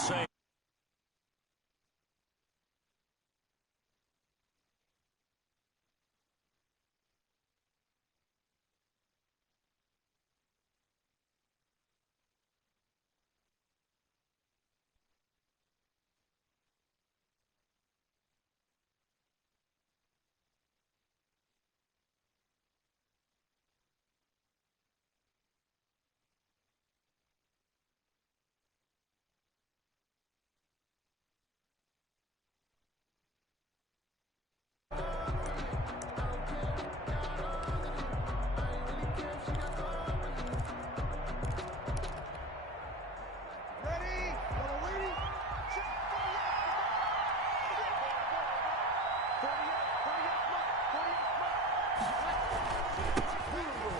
Saints.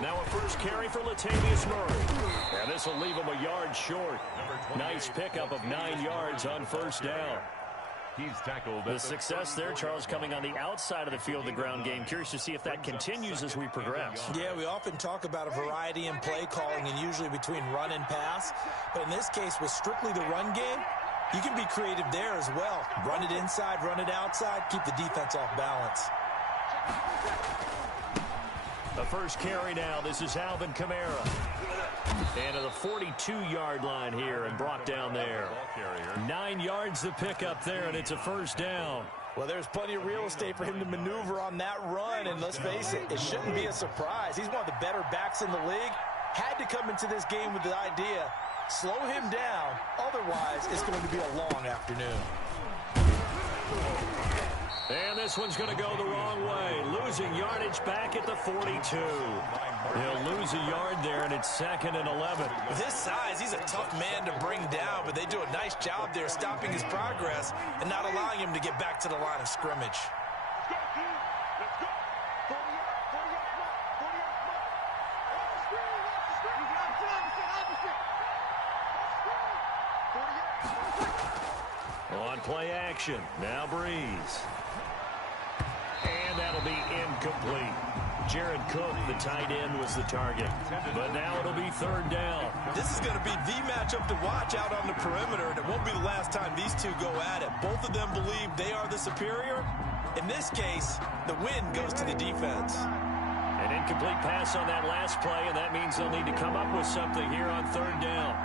Now a first carry for Latavius Murray. And this will leave him a yard short. Nice pickup of 9 yards on first down. He's tackled. The success there, Charles, coming on the outside of the field, the ground game. Curious to see if that continues as we progress. Yeah, we often talk about a variety in play calling and usually between run and pass. But in this case, with strictly the run game, you can be creative there as well. Run it inside, run it outside, keep the defense off balance. The first carry now. This is Alvin Kamara. And to the 42-yard line here and brought down there. 9 yards to pick up there, and it's a first down. Well, there's plenty of real estate for him to maneuver on that run, and let's face it, it shouldn't be a surprise. He's one of the better backs in the league. Had to come into this game with the idea, slow him down, otherwise it's going to be a long afternoon. And this one's going to go the wrong way. Losing yardage back at the 42. He'll lose a yard there, and it's 2nd and 11. With his size, he's a tough man to bring down, but they do a nice job there stopping his progress and not allowing him to get back to the line of scrimmage. On play action, now Breeze. And that'll be incomplete. Jared Cook, the tight end, was the target. But now it'll be 3rd down. This is going to be the matchup to watch out on the perimeter, and it won't be the last time these two go at it. Both of them believe they are the superior. In this case, the win goes to the defense. An incomplete pass on that last play, and that means they'll need to come up with something here on 3rd down.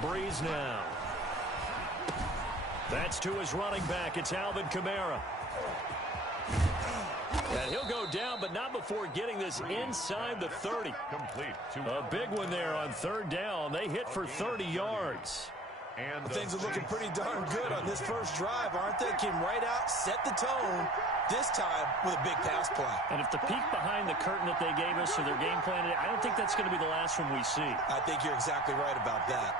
Breeze now. That's to his running back. It's Alvin Kamara. And he'll go down, but not before getting this inside the 30. Complete. A big one there on 3rd down. They hit for 30 yards. And things are looking pretty darn good on this first drive, aren't they? Came right out, set the tone, this time with a big pass play. And if the peek behind the curtain that they gave us or their game plan, I don't think that's going to be the last one we see. I think you're exactly right about that.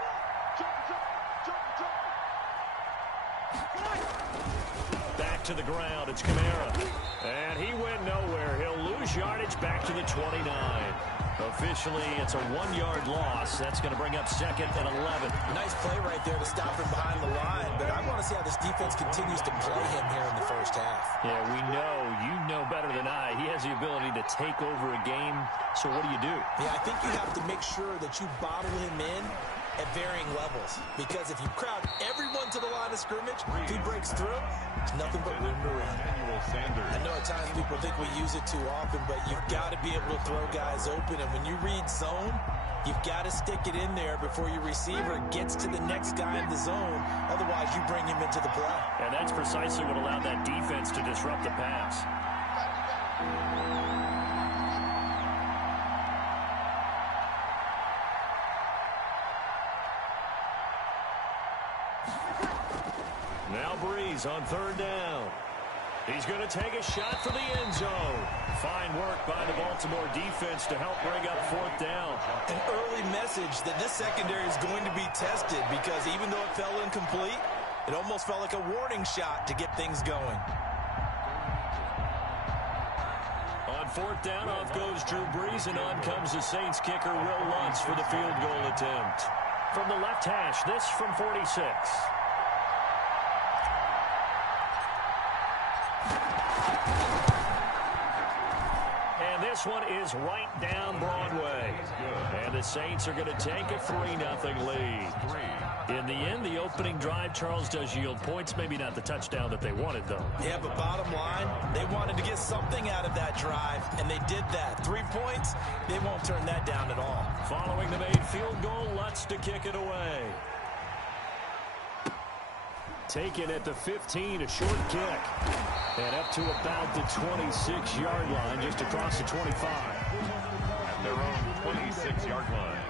Back to the ground, it's Kamara. And he went nowhere. He'll lose yardage back to the 29. Officially, it's a 1-yard loss. That's going to bring up 2nd and 11. Nice play right there to stop him behind the line, but I want to see how this defense continues to play him here in the first half. Yeah, we know. You know better than I. He has the ability to take over a game, so what do you do? Yeah, I think you have to make sure that you bottle him in at varying levels, because if you crowd everyone to the line of scrimmage, if he breaks through, there's nothing but room to run. I know at times people think we use it too often, but you've got to be able to throw guys open, and when you read zone, you've got to stick it in there before your receiver gets to the next guy in the zone. Otherwise, you bring him into the play. And that's precisely what allowed that defense to disrupt the pass. Now Breeze on 3rd down. He's going to take a shot for the end zone. Fine work by the Baltimore defense to help bring up 4th down. An early message that this secondary is going to be tested, because even though it fell incomplete, it almost felt like a warning shot to get things going. On 4th down, off goes Drew Brees, and on comes the Saints kicker, Will Lutz, for the field goal attempt. From the left hash, this from 46. this one is right down Broadway. And the Saints are going to take a 3-0 lead. In the end, the opening drive, Charles, does yield points. Maybe not the touchdown that they wanted, though. Yeah, but bottom line, they wanted to get something out of that drive, and they did that. 3 points, they won't turn that down at all. Following the made field goal, Lutz to kick it away. Taken at the 15, a short kick. And up to about the 26-yard line, just across the 25. At their own 26-yard line.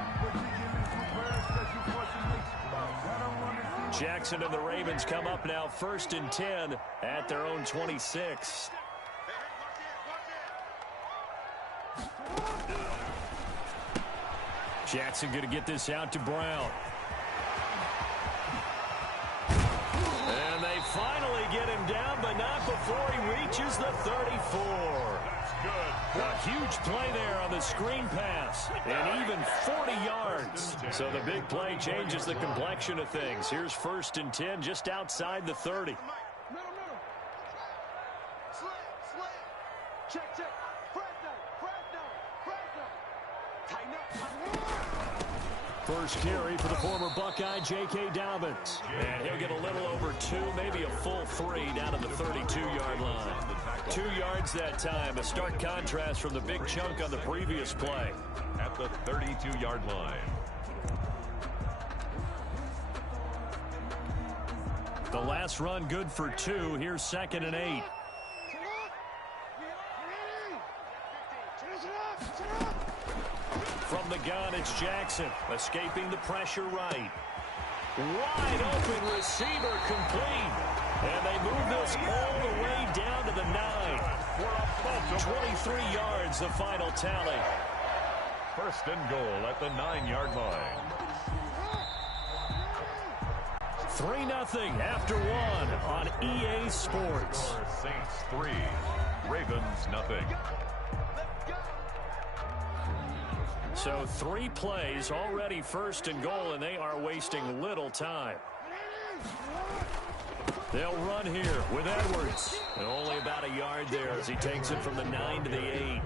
Jackson and the Ravens come up now 1st and 10 at their own 26. Jackson going to get this out to Brown. And they finally get him down, but not before he reaches the 34. That's good. A huge play there on the screen pass, and even 40 yards. So the big play changes the complexion of things. Here's 1st and 10 just outside the 30. First carry for the former Buckeye, J.K. Dobbins. And he'll get a little over 2, maybe a full 3 down to the 32-yard line. 2 yards that time, a stark contrast from the big chunk on the previous play. At the 32-yard line. The last run good for 2. Here's 2nd and 8. From the gun, it's Jackson, escaping the pressure right. Wide open receiver complete. And they move this all the way down to the 9. 23 yards, the final tally. 1st and goal at the 9-yard line. 3-0 after 1 on EA Sports. Saints 3, Ravens 0. So 3 plays already 1st and goal, and they are wasting little time. They'll run here with Edwards. And only about a yard there as he takes it from the 9 to the 8.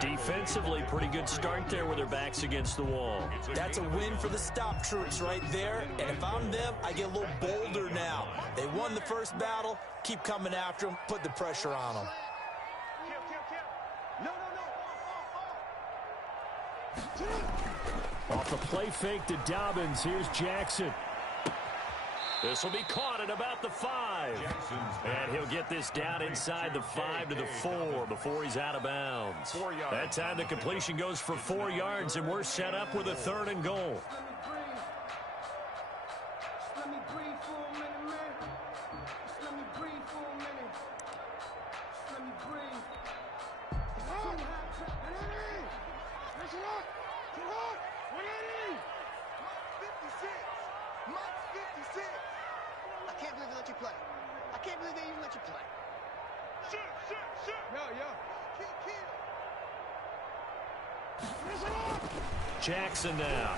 Defensively, pretty good start there with their backs against the wall. That's a win for the stop troops right there. And if I'm them, I get a little bolder now. They won the first battle. Keep coming after them. Put the pressure on them. Off the play fake to Dobbins, here's Jackson. This will be caught at about the 5. And he'll get this down inside the 5 to the 4 before he's out of bounds. That time the completion goes for 4 yards, and we're set up with a 3rd and goal. Jackson now.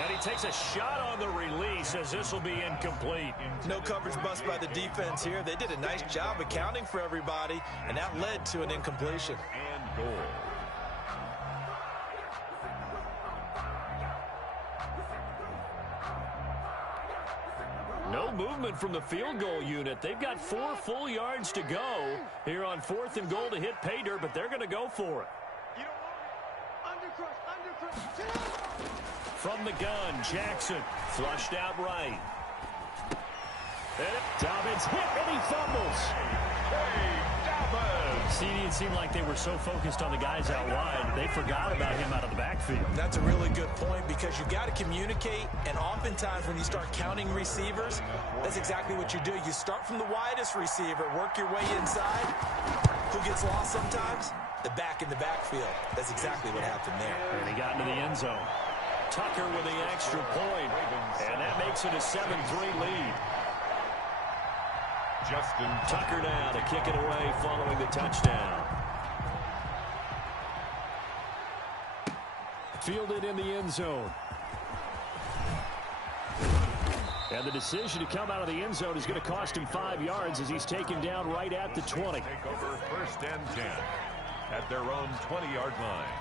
And he takes a shot on the release as this will be incomplete. No coverage bust by the defense here. They did a nice job accounting for everybody, and that led to an incompletion. And goal. No movement from the field goal unit. They've got 4 full yards to go here on 4th and goal to hit pay dirt, but they're going to go for it. From the gun, Jackson flushed out right. Dobbins hit and he fumbles. See, it seemed like they were so focused on the guys out wide, they forgot about him out of the backfield. That's a really good point because you got to communicate, and oftentimes when you start counting receivers, that's exactly what you do. You start from the widest receiver, work your way inside. Who gets lost sometimes? The back in the backfield. That's exactly what happened there. And he got into the end zone. Tucker with the extra point, and that makes it a 7-3 lead. Justin Tucker now to kick it away following the touchdown. Fielded in the end zone. And the decision to come out of the end zone is going to cost him 5 yards as he's taken down right at the 20. take over 1st and 10. at their own 20-yard line.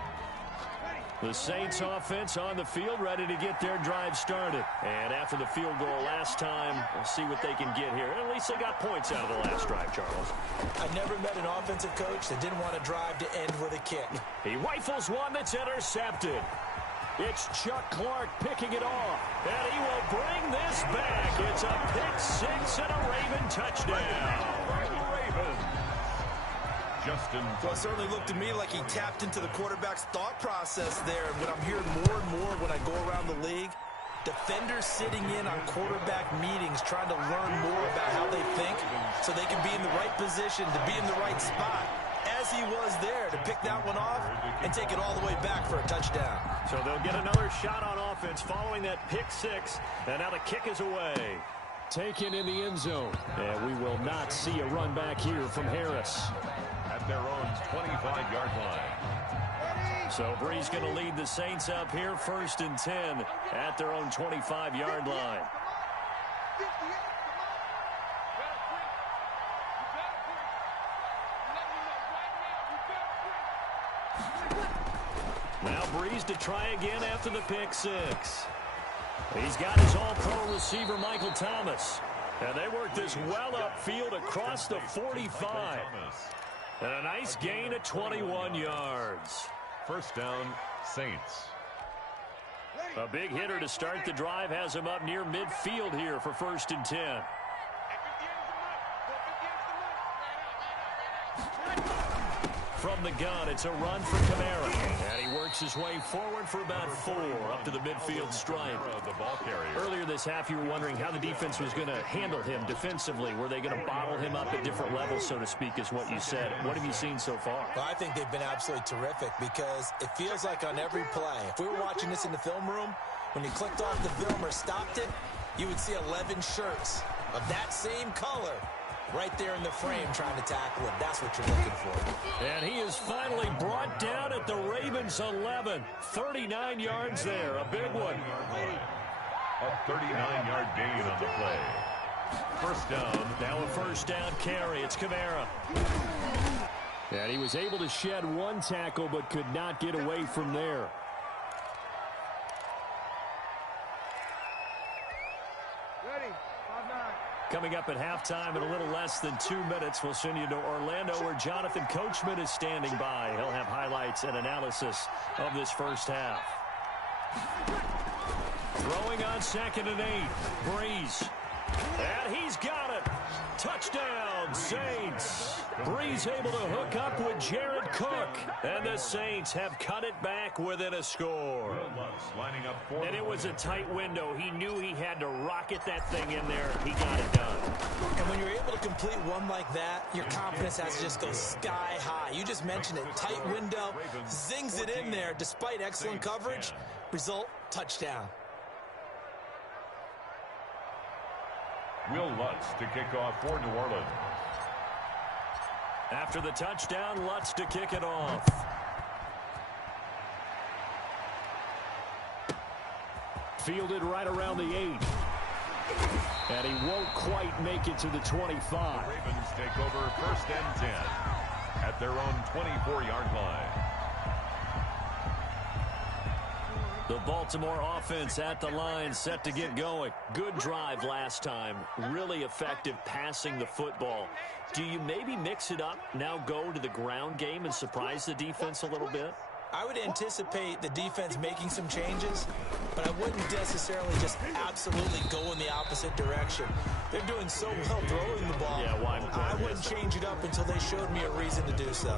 The Saints offense on the field, ready to get their drive started. And after the field goal last time, we'll see what they can get here. At least they got points out of the last drive, Charles. I never met an offensive coach that didn't want to drive to end with a kick. He rifles one that's intercepted. It's Chuck Clark picking it off. And he will bring this back. It's a pick six and a Raven touchdown. Well, it certainly looked to me like he tapped into the quarterback's thought process there. And what I'm hearing more and more when I go around the league, defenders sitting in on quarterback meetings trying to learn more about how they think so they can be in the right position to be in the right spot, as he was there to pick that one off and take it all the way back for a touchdown. So they'll get another shot on offense following that pick six, and now the kick is away. Taken in the end zone, and we will not see a run back here from Harris. At their own 25-yard line. So Brees going to lead the Saints up here, 1st and 10 at their own 25-yard line. Now Brees to try again after the pick six. He's got his all-pro receiver, Michael Thomas. And they work this well upfield across the 45. And a nice gain of 21 yards. First down, Saints. A big hitter to start the drive has him up near midfield here for 1st and 10. From the gun, it's a run for Kamara. And he works his way forward for about 4 up to the midfield stripe. The ball carrier. Earlier this half, you were wondering how the defense was going to handle him defensively. Were they going to bottle him up at different levels, so to speak, is what you said. What have you seen so far? Well, I think they've been absolutely terrific because it feels like on every play, if we were watching this in the film room, when you clicked off the film or stopped it, you would see 11 shirts of that same color right there in the frame trying to tackle it. That's what you're looking for. And he is finally brought down at the Ravens' 11. 39 yards there. A big one. A 39-yard gain on the play. First down. Now a first down carry. It's Kamara. And he was able to shed one tackle but could not get away from there. Coming up at halftime in a little less than 2 minutes, we'll send you to Orlando where Jonathan Coachman is standing by. He'll have highlights and analysis of this first half. Throwing on 2nd and 8. Brees. And he's got it. Touchdown, Saints. Brees able to hook up with Jared Cook. And the Saints have cut it back within a score. And it was a tight window. He knew he had to rocket that thing in there. He got it done. And when you're able to complete one like that, your confidence has to just go sky high. You just mentioned it. Tight window. Zings it in there despite excellent coverage. Result, touchdown. Will Lutz to kick off for New Orleans. After the touchdown, Lutz to kick it off. Fielded right around the 8. And he won't quite make it to the 25. Ravens take over 1st and 10 at their own 24-yard line. The Baltimore offense at the line, set to get going. Good drive last time. Really effective passing the football. Do you maybe mix it up, now go to the ground game and surprise the defense a little bit? I would anticipate the defense making some changes, but I wouldn't necessarily just absolutely go in the opposite direction. They're doing so well throwing the ball. Yeah, why? I wouldn't change it up until they showed me a reason to do so.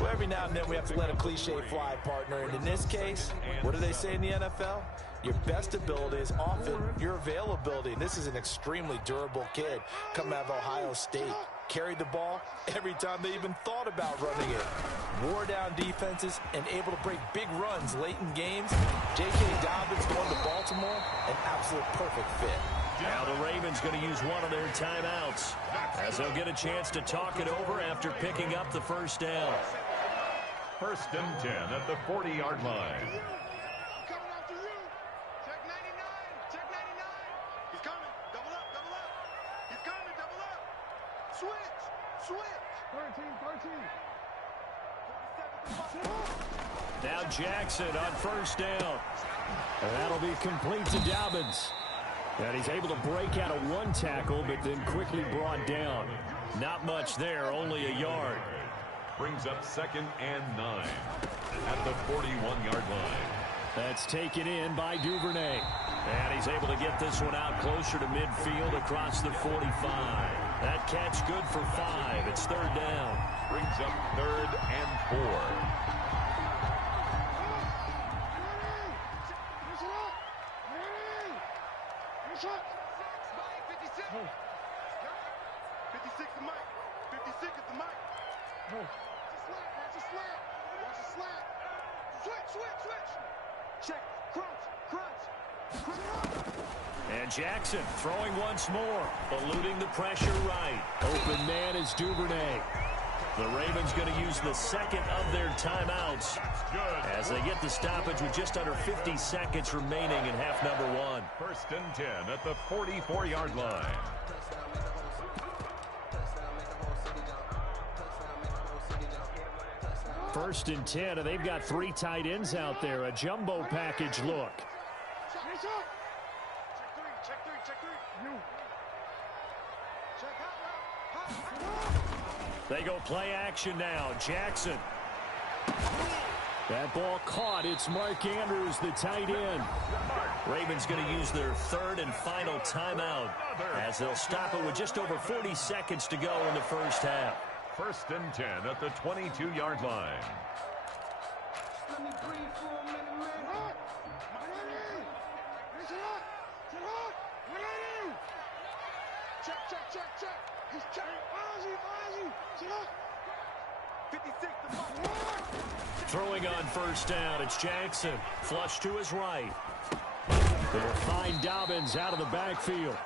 Well, every now and then we have to let a cliche fly, partner. And in this case, what do they say in the NFL? Your best ability is often your availability. And this is an extremely durable kid coming out of Ohio State. Carried the ball every time they even thought about running it. Wore down defenses and able to break big runs late in games. J.K. Dobbins going to Baltimore, an absolute perfect fit. Now the Ravens going to use one of their timeouts as they'll get a chance to talk it over after picking up the first down. 1st and 10 at the 40-yard line. Now Jackson on first down. And that'll be complete to Dobbins. And he's able to break out of one tackle, but then quickly brought down. Not much there, only a yard. Brings up 2nd and 9 at the 41-yard line. That's taken in by Duvernay. And he's able to get this one out closer to midfield across the 45. That catch good for 5. It's 3rd down. Brings up 3rd and 4. And Jackson throwing once more, eluding the pressure right. Open man is Duvernay. The Ravens going to use the 2nd of their timeouts as they get the stoppage with just under 50 seconds remaining in half number 1. 1st and 10 at the 44-yard line. First and 10, and they've got 3 tight ends out there. A jumbo package look. They go play action now. Jackson. That ball caught. It's Mark Andrews, the tight end. Ravens going to use their 3rd and final timeout as they'll stop it with just over 40 seconds to go in the first half. 1st and 10 at the 22-yard line. Throwing on first down, it's Jackson. Flush to his right. They'll find Dobbins out of the backfield.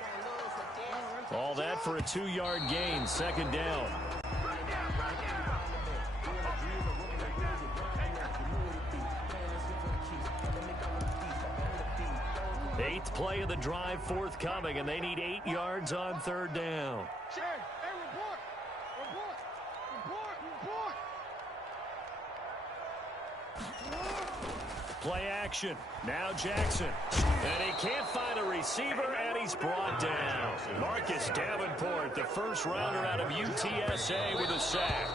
All that for a 2-yard gain, 2nd down. Eighth play of the drive forthcoming, and they need 8 yards on 3rd down. Play action. Now Jackson. And he can't find a receiver, and he's brought down. Marcus Davenport, the first rounder out of UTSA with a sack.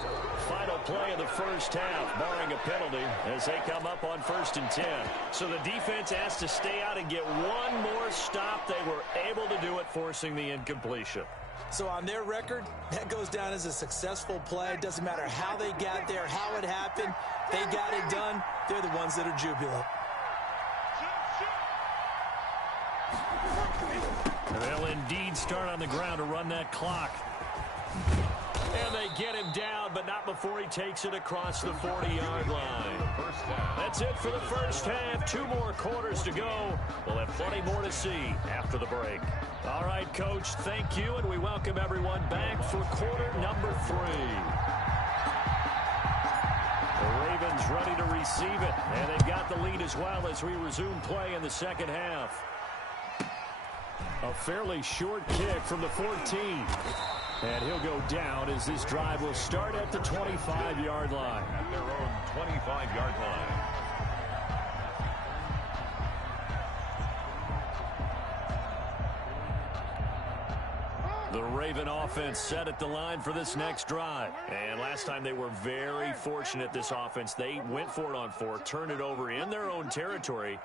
Final play of the first half, barring a penalty, as they come up on 1st and 10. So the defense has to stay out and get one more stop. They were able to do it, forcing the incompletion. So on their record, that goes down as a successful play. It doesn't matter how they got there, how it happened. They got it done. They're the ones that are jubilant. They'll indeed start on the ground to run that clock. And they get him down, but not before he takes it across the 40-yard line. That's it for the first half. 2 more quarters to go. We'll have plenty more to see after the break. All right, Coach, thank you, and we welcome everyone back for quarter number 3. The Ravens ready to receive it, and they've got the lead as well as we resume play in the second half. A fairly short kick from the 14. And he'll go down as this drive will start at the 25-yard line. At their own 25-yard line. The Raven offense set at the line for this next drive. And last time they were very fortunate, this offense. They went for it on 4, turned it over in their own territory,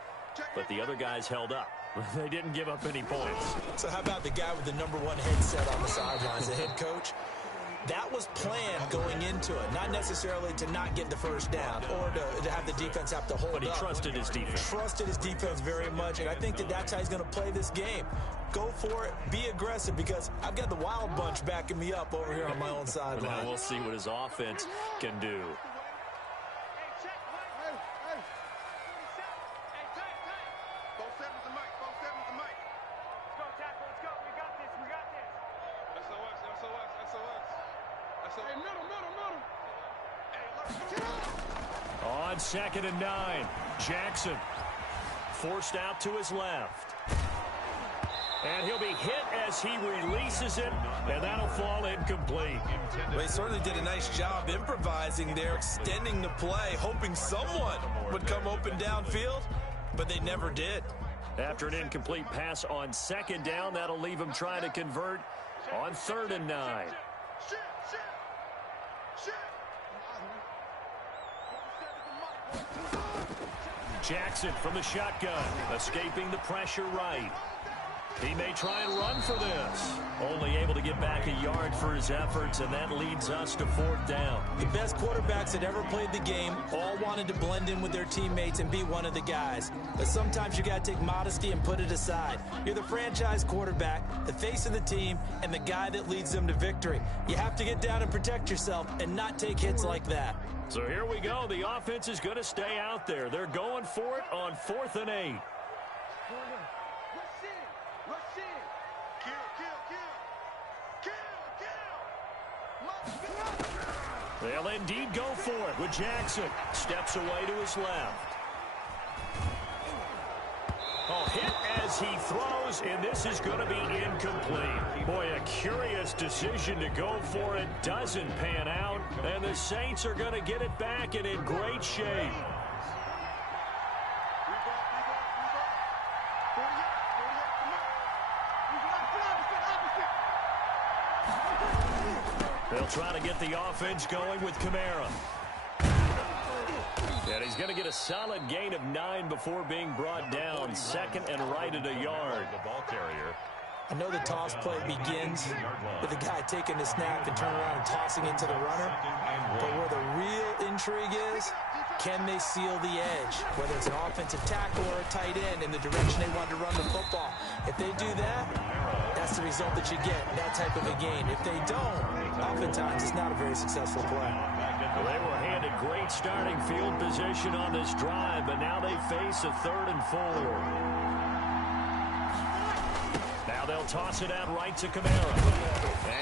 but the other guys held up. They didn't give up any points. So how about the guy with the #1 headset on the sidelines, the head coach? That was planned going into it, not necessarily to not get the first down or to have the defense have to hold up. But he trusted his defense. Trusted his defense very much, and I think that's how he's going to play this game. Go for it, be aggressive, because I've got the Wild Bunch backing me up over here on my own sideline. Now we'll see what his offense can do. On 2nd and 9, Jackson forced out to his left. And he'll be hit as he releases it, and that'll fall incomplete. Well, he certainly did a nice job improvising there, extending the play, hoping someone would come open downfield, but they never did. After an incomplete pass on second down, that'll leave him trying to convert on 3rd and 9. Jackson from the shotgun, escaping the pressure right. He may try and run for this. Only able to get back a yard for his efforts, and that leads us to 4th down. The best quarterbacks that ever played the game all wanted to blend in with their teammates and be one of the guys. But sometimes you got to take modesty and put it aside. You're the franchise quarterback, the face of the team, and the guy that leads them to victory. You have to get down and protect yourself and not take hits like that. So here we go. The offense is going to stay out there. They're going for it on 4th and 8. They'll indeed go for it with Jackson. Steps away to his left. Oh, hit as he throws, and this is going to be incomplete. Boy, a curious decision to go for it. Doesn't pan out, and the Saints are going to get it back and in great shape. They'll try to get the offense going with Kamara. And he's going to get a solid gain of 9 before being brought down. 2nd and right at a yard. The ball carrier. I know the toss play begins with the guy taking the snap and turning around and tossing into the runner. But where the real intrigue is, can they seal the edge? Whether it's an offensive tackle or a tight end in the direction they want to run the football. If they do that, that's the result that you get, that type of a gain. If they don't, oftentimes it's not a very successful play. Well, they were handed great starting field position on this drive, but now they face a 3rd and 4. Now they'll toss it out right to Kamara.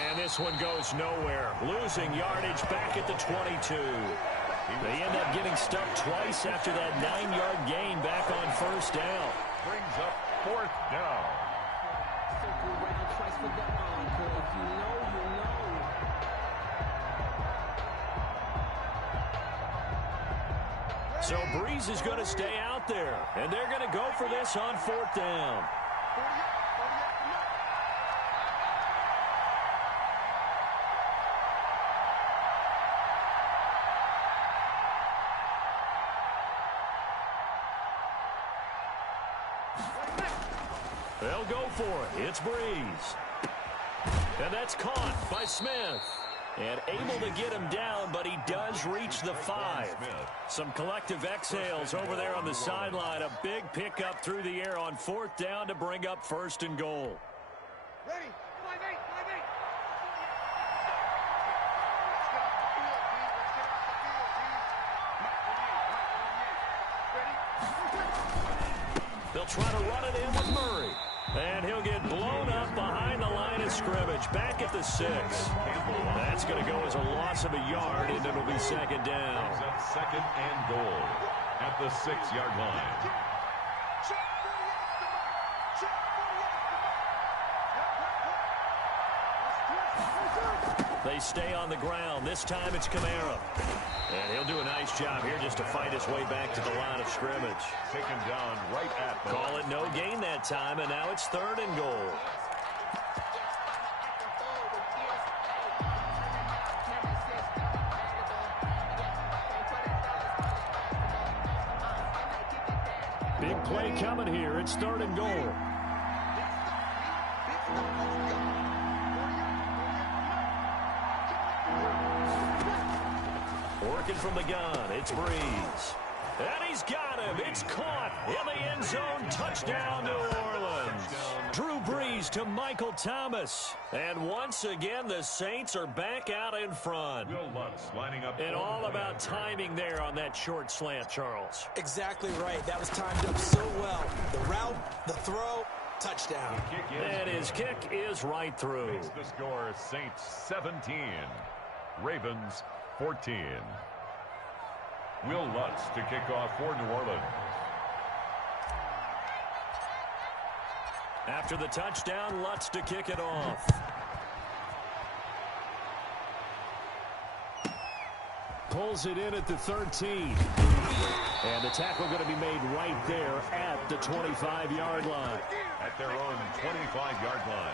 And this one goes nowhere. Losing yardage back at the 22. They end up getting stuck twice after that 9-yard gain back on 1st down. Brings up 4th down. So Breeze is going to stay out there, and they're going to go for this on 4th down. They'll go for it. It's Breeze. And that's caught by Smith. And able to get him down, but he does reach the 5. Some collective exhales over there on the sideline. A big pickup through the air on 4th down to bring up 1st and goal. Ready? 5-8, 5-8. They'll try to run it in with Murray. And he'll get blown up behind the line of scrimmage. Back at the 6. That's going to go as a loss of a yard, and it'll be 2nd down. 2nd and goal at the 6-yard line. They stay on the ground. This time it's Kamara. And he'll do a nice job here just to fight his way back to the line of scrimmage. Taken down right at the Call it no gain that time, and now it's 3rd and goal. Big play coming here. It's 3rd and goal. Working from the gun, it's Breeze. And he's got him. It's caught in the end zone. Touchdown, New Orleans. Drew Brees to Michael Thomas. And once again, the Saints are back out in front. Will Lutz lining up. And all about timing there on that short slant, Charles. Exactly right. That was timed up so well. The route, the throw, touchdown. And his kick is right through. Makes the score Saints 17, Ravens 14. Will Lutz to kick off for New Orleans. After the touchdown, Lutz to kick it off. Pulls it in at the 13. And the tackle going to be made right there at the 25-yard line. At their own 25-yard line.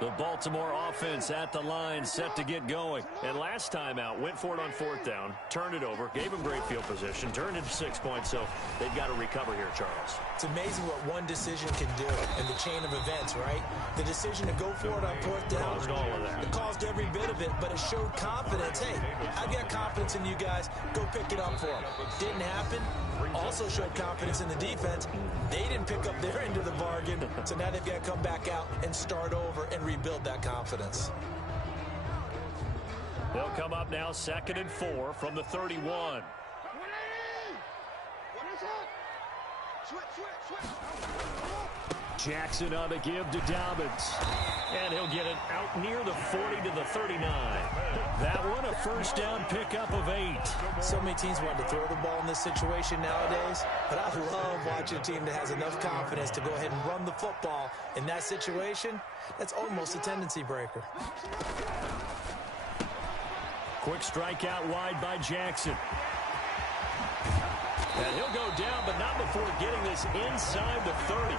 The Baltimore offense at the line, set to get going. And last time out, went for it on 4th down, turned it over, gave them great field position, turned it to 6 points, so they've got to recover here, Charles. It's amazing what one decision can do in the chain of events, right? The decision to go for it on 4th down. Caused all of that. It caused every bit of it, but it showed confidence. Hey, I've got confidence in you guys. Go pick it up for them. Didn't happen. Also showed confidence in the defense. They didn't pick up their end of the bargain, so now they've got to come back out and start over and rebuild that confidence. They'll come up now 2nd and 4 from the 31. Jackson on the give to Dobbins. And he'll get it out near the 40 to the 39. That one a first down pickup of 8. So many teams want to throw the ball in this situation nowadays, but I love watching a team that has enough confidence to go ahead and run the football. In that situation, that's almost a tendency breaker. Quick strike out wide by Jackson. And he'll go down, but not before getting this inside the 30.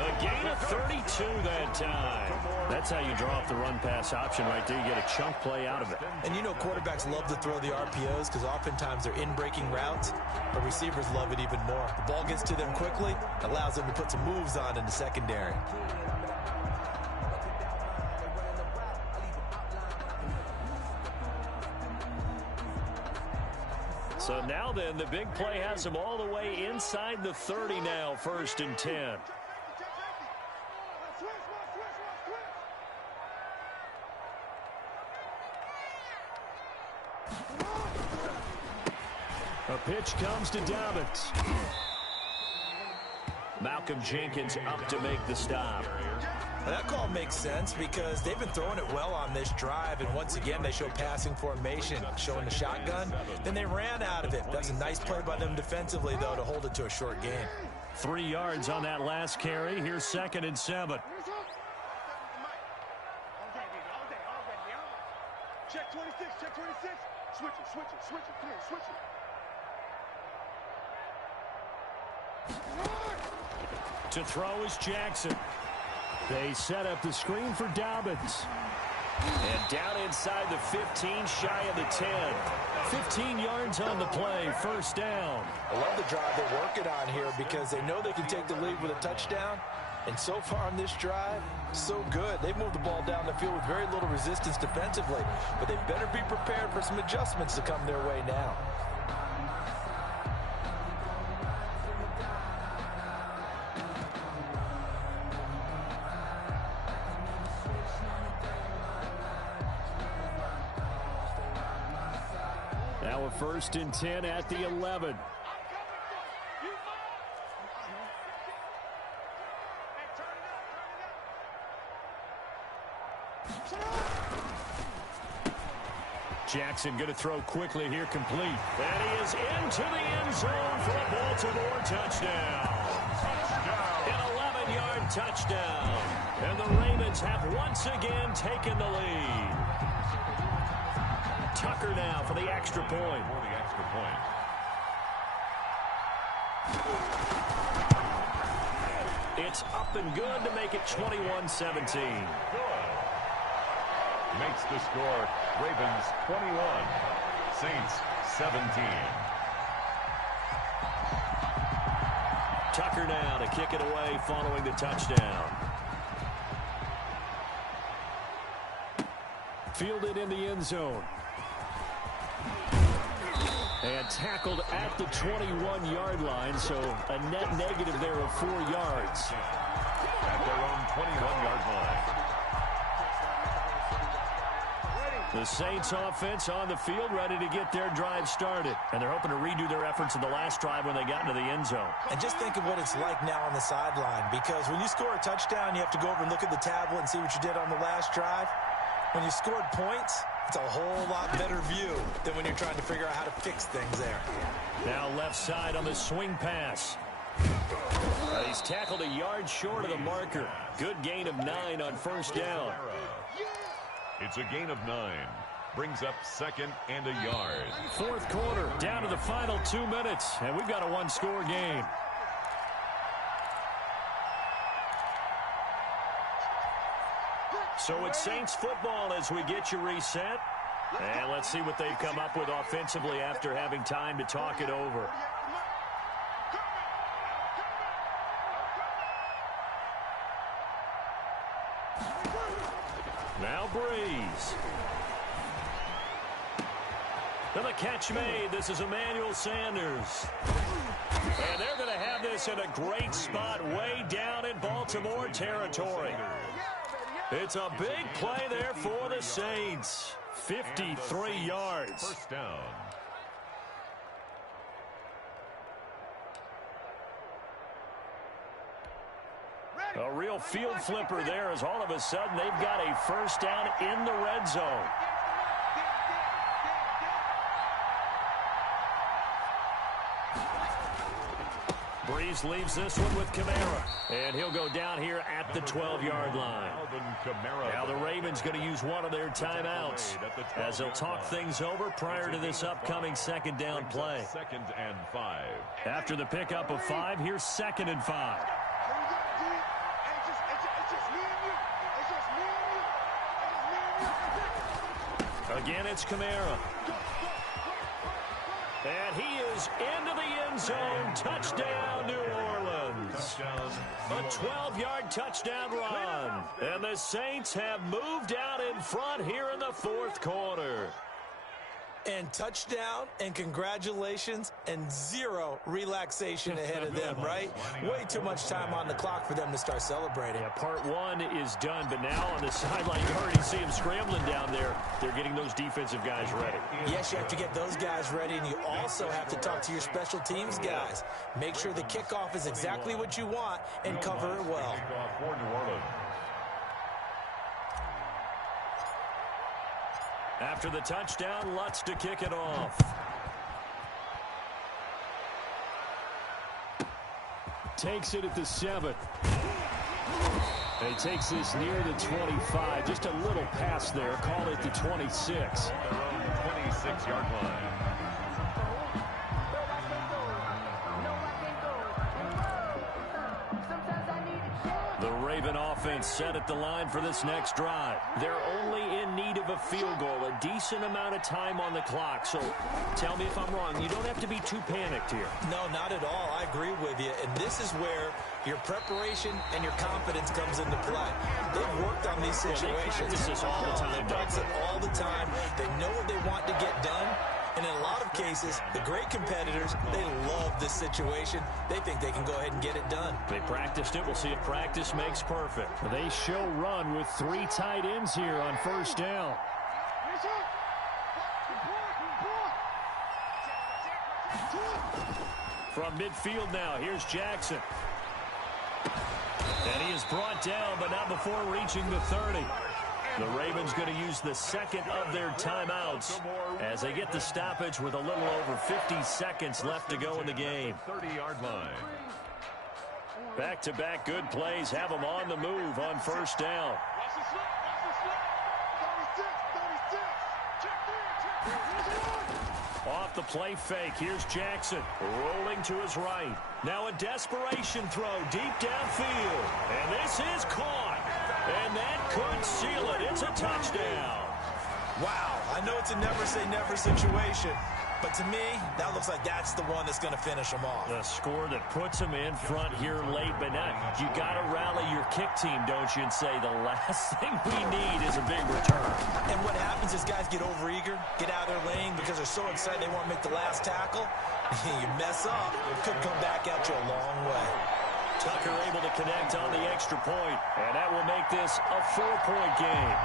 A gain of 32 that time. That's how you draw up the run-pass option right there. You get a chunk play out of it. And you know quarterbacks love to throw the RPOs because oftentimes they're in-breaking routes, but receivers love it even more. The ball gets to them quickly, allows them to put some moves on in the secondary. So now then, the big play has them all the way inside the 30 now, 1st and 10. A pitch comes to Dobbins. Malcolm Jenkins up to make the stop. Now that call makes sense because they've been throwing it well on this drive, and once again they show passing formation, showing the shotgun. Then they ran out of it. That was a nice play by them defensively, though, to hold it to a short gain. 3 yards on that last carry. Here's 2nd and 7. Check 26, check 26. Switch it, switch it, switch it. Come on, switch it. To throw is Jackson. They set up the screen for Dobbins. And down inside the 15, shy of the 10. 15 yards on the play, 1st down. I love the drive they're working on here because they know they can take the lead with a touchdown. And so far on this drive, so good. They've moved the ball down the field with very little resistance defensively. But they better be prepared for some adjustments to come their way now. Now a 1st and 10 at the 11. Jackson going to throw quickly here, complete. And he is into the end zone for a Baltimore touchdown. An 11-yard touchdown. And the Ravens have once again taken the lead. Tucker now for the extra point. It's up and good to make it 21-17. Makes the score Ravens 21, Saints 17. Tucker now to kick it away following the touchdown. Fielded in the end zone. And tackled at the 21-yard line, so a net negative there of 4 yards. At their own 21-yard line. The Saints offense on the field ready to get their drive started. And they're hoping to redo their efforts in the last drive when they got into the end zone. And just think of what it's like now on the sideline, because when you score a touchdown, you have to go over and look at the tablet and see what you did on the last drive. When you scored points, It's a whole lot better view than when you're trying to figure out how to fix things there. Now left side on the swing pass. He's tackled a yard short of the marker. Good gain of 9 on first down. It's a gain of 9. Brings up 2nd and a yard. Fourth quarter, down to the final 2 minutes, and we've got a one-score game. So it's Saints football as we get you reset. And let's see what they've come up with offensively after having time to talk it over. Now Breeze. And the catch made. This is Emmanuel Sanders. And they're going to have this in a great spot way down in Baltimore territory. It's a big play there for the Saints. 53 yards. First down. A real field flipper there as all of a sudden they've got a first down in the red zone. Breeze leaves this one with Kamara. And he'll go down here at the 12-yard line. Now the Ravens going to use one of their timeouts as they'll talk things over prior to this upcoming second down play. 2nd and 5. After the pickup of 5, here's 2nd and 5. Again, it's Kamara. And he is into the end zone. Touchdown, New Orleans. A 12-yard touchdown run. And the Saints have moved out in front here in the fourth quarter. And touchdown, and congratulations, and 0 relaxation ahead of them, right? Way too much time on the clock for them to start celebrating. Yeah, part 1 is done, but now on the sideline, you already see them scrambling down there. They're getting those defensive guys ready. Yes, you have to get those guys ready, and you also have to talk to your special teams guys. Make sure the kickoff is exactly what you want and cover it well. Kickoff for New Orleans. After the touchdown, Lutz to kick it off. Takes it at the 7. He takes this near the 25. Just a little pass there. Call it the 26. Their own 26-yard line. The Raven offense set at the line for this next drive. They're only in need of a field goal, a decent amount of time on the clock. So tell me if I'm wrong. You don't have to be too panicked here. No, not at all. I agree with you. And this is where your preparation and your confidence comes into play. They've worked on these situations. They practice this all the time. They practice it all the time. They know what they want to get done. And in a lot of cases, the great competitors, they love this situation. They think they can go ahead and get it done. They practiced it. We'll see if practice makes perfect. They show run with 3 tight ends here on first down. From midfield now, here's Jackson. And he is brought down, but not before reaching the 30. The Ravens going to use the second of their timeouts as they get the stoppage with a little over 50 seconds left to go in the game. 30-yard line. Back-to-back good plays have them on the move on first down. Off the play fake, here's Jackson rolling to his right. Now a desperation throw deep downfield. And this is caught. And that could seal it. It's a touchdown. Wow, I know it's a never-say-never situation, but to me, that looks like that's the one that's going to finish them off. The score that puts them in front here late, but not. You got to rally your kick team, don't you, and say the last thing we need is a big return. And what happens is guys get overeager, get out of their lane because they're so excited they want to make the last tackle. You mess up, it could come back at you a long way. Tucker able to connect on the extra point, and that will make this a 4-point game.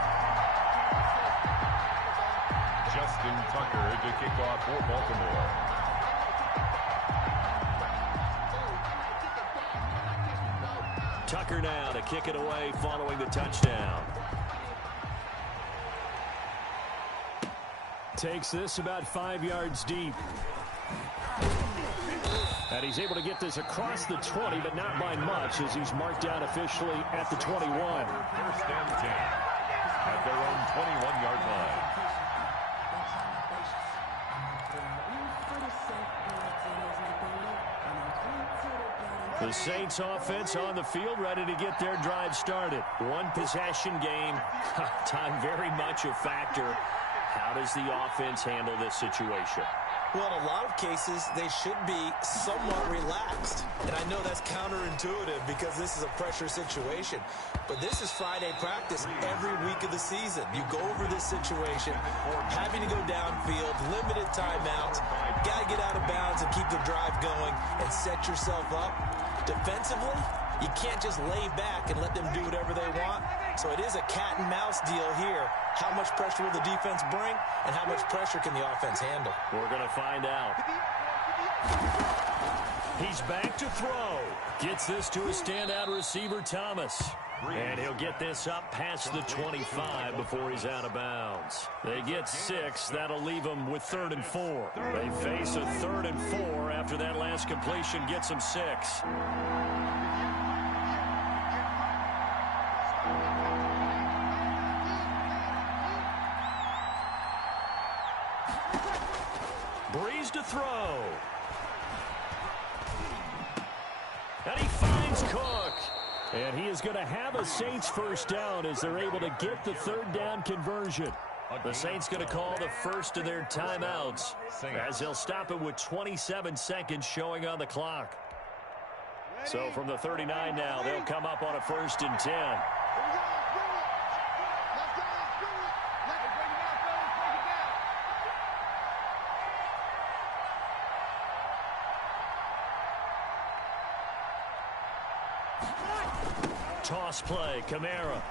Justin Tucker to kick off for Baltimore. Tucker now to kick it away following the touchdown. Takes this about 5 yards deep. And he's able to get this across the 20, but not by much, as he's marked down officially at the 21. First and 10 at their own 21-yard line. The Saints offense on the field, ready to get their drive started. One possession game. Time very much a factor. How does the offense handle this situation? Well, in a lot of cases, they should be somewhat relaxed. And I know that's counterintuitive because this is a pressure situation. But this is Friday practice every week of the season. You go over this situation, having to go downfield, limited timeouts, got to get out of bounds and keep the drive going and set yourself up. Defensively, you can't just lay back and let them do whatever they want. So it is a cat and mouse deal here. How much pressure will the defense bring, and how much pressure can the offense handle? We're going to find out. He's back to throw. Gets this to a standout receiver, Thomas. And he'll get this up past the 25 before he's out of bounds. They get 6. That'll leave them with 3rd and 4. They face a 3rd and 4 after that last completion gets them 6. Breeze to throw. And he finds Cook. And he is going to have a Saints first down as they're able to get the 3rd down conversion. The Saints going to call the first of their timeouts as they'll stop it with 27 seconds showing on the clock. So from the 39 now, they'll come up on a 1st and 10. Toss play, Kamara.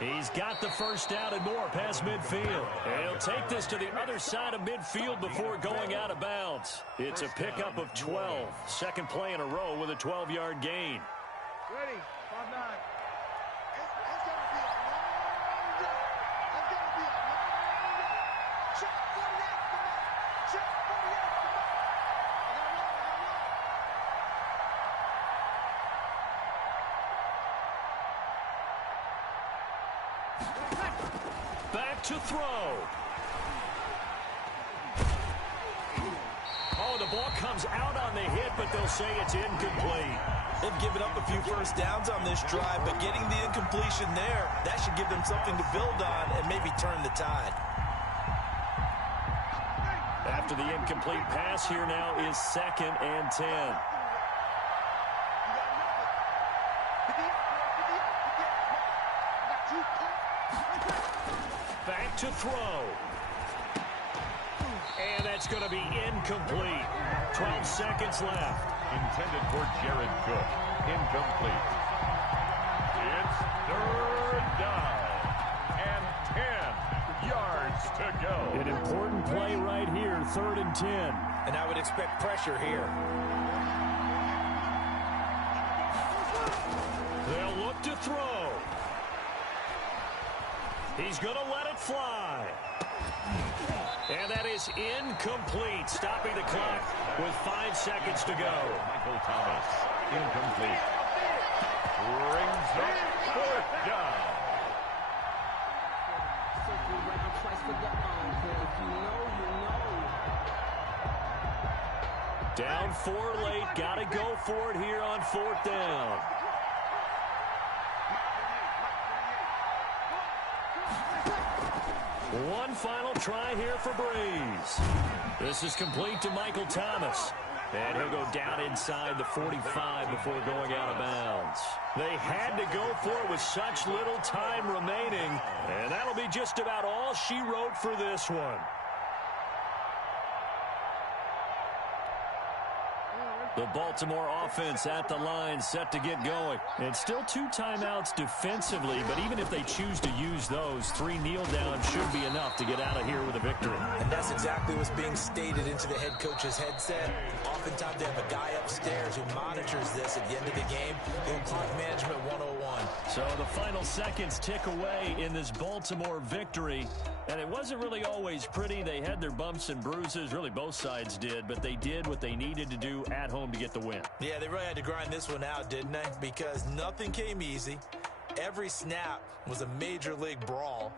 He's got the first down and more past midfield. And he'll take this to the other side of midfield before going out of bounds. It's a pickup of 12. Second play in a row with a 12-yard gain. Ready, 5-9. Back to throw. Oh, the ball comes out on the hit, but they'll say it's incomplete. They've given up a few first downs on this drive, but getting the incompletion there, that should give them something to build on and maybe turn the tide. After the incomplete pass, here now is 2nd and 10. Back to throw. And that's going to be incomplete. 12 seconds left. Intended for Jared Cook. Incomplete. It's 3rd down. And 10 yards to go. An important play right here, 3rd and 10. And I would expect pressure here. They'll look to throw. He's going to let it fly. And that is incomplete, stopping the clock with 5 seconds to go. Michael Thomas, incomplete. Brings up 4th down. Down 4 late, got to go for it here on 4th down. One final try here for Breeze. This is complete to Michael Thomas. And he'll go down inside the 45 before going out of bounds. They had to go for it with such little time remaining. And that'll be just about all she wrote for this one. The Baltimore offense at the line, set to get going. And still 2 timeouts defensively, but even if they choose to use those, 3 kneel downs should be enough to get out of here with a victory. And that's exactly what's being stated into the head coach's headset. Oftentimes they have a guy upstairs who monitors this at the end of the game. Clock management 101. one. So the final seconds tick away in this Baltimore victory. And it wasn't really always pretty. They had their bumps and bruises. Really, both sides did. But they did what they needed to do at home to get the win. Yeah, they really had to grind this one out, didn't they? Because nothing came easy. Every snap was a major league brawl.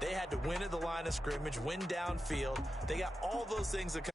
They had to win at the line of scrimmage, win downfield. They got all those things that